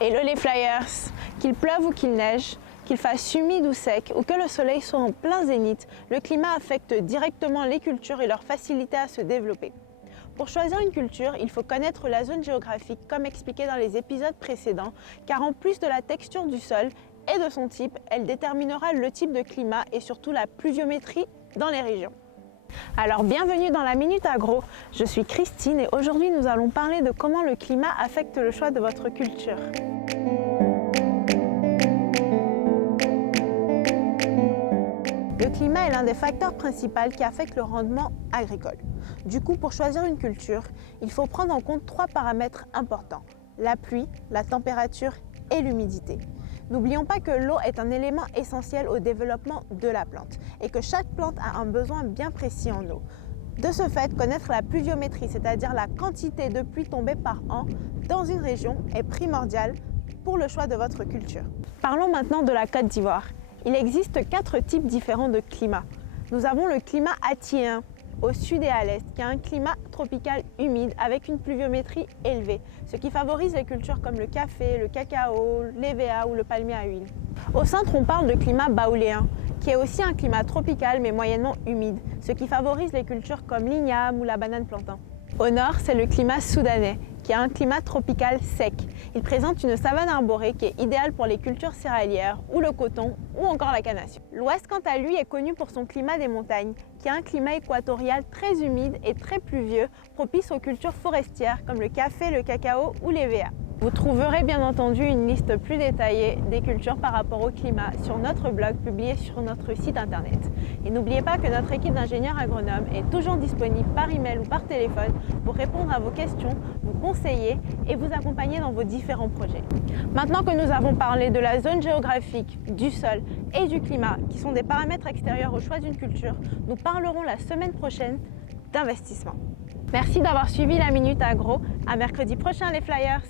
Hello les flyers! Qu'il pleuve ou qu'il neige, qu'il fasse humide ou sec, ou que le soleil soit en plein zénith, le climat affecte directement les cultures et leur facilité à se développer. Pour choisir une culture, il faut connaître la zone géographique comme expliqué dans les épisodes précédents, car en plus de la texture du sol et de son type, elle déterminera le type de climat et surtout la pluviométrie dans les régions. Alors bienvenue dans la Minute Agro, je suis Christine et aujourd'hui nous allons parler de comment le climat affecte le choix de votre culture. Le climat est l'un des facteurs principaux qui affectent le rendement agricole. Du coup, pour choisir une culture, il faut prendre en compte 3 paramètres importants: la pluie, la température et l'humidité. N'oublions pas que l'eau est un élément essentiel au développement de la plante et que chaque plante a un besoin bien précis en eau. De ce fait, connaître la pluviométrie, c'est-à-dire la quantité de pluie tombée par an dans une région, est primordial pour le choix de votre culture. Parlons maintenant de la Côte d'Ivoire. Il existe 4 types différents de climat. Nous avons le climat attiéen, au sud et à l'est, qui a un climat tropical humide avec une pluviométrie élevée, ce qui favorise les cultures comme le café, le cacao, l'hévéa ou le palmier à huile. Au centre, on parle de climat baoléen, qui est aussi un climat tropical mais moyennement humide, ce qui favorise les cultures comme l'igname ou la banane plantain. Au nord, c'est le climat soudanais, qui a un climat tropical sec. Il présente une savane arborée qui est idéale pour les cultures céréalières ou le coton ou encore la canne à sucre. L'ouest, quant à lui, est connu pour son climat des montagnes, qui a un climat équatorial très humide et très pluvieux, propice aux cultures forestières comme le café, le cacao ou l'hévéa. Vous trouverez bien entendu une liste plus détaillée des cultures par rapport au climat sur notre blog publié sur notre site internet. Et n'oubliez pas que notre équipe d'ingénieurs agronomes est toujours disponible par email ou par téléphone pour répondre à vos questions, vous conseiller et vous accompagner dans vos différents projets. Maintenant que nous avons parlé de la zone géographique, du sol et du climat, qui sont des paramètres extérieurs au choix d'une culture, nous parlerons la semaine prochaine d'investissement. Merci d'avoir suivi la Minute Agro. À mercredi prochain les Flyers!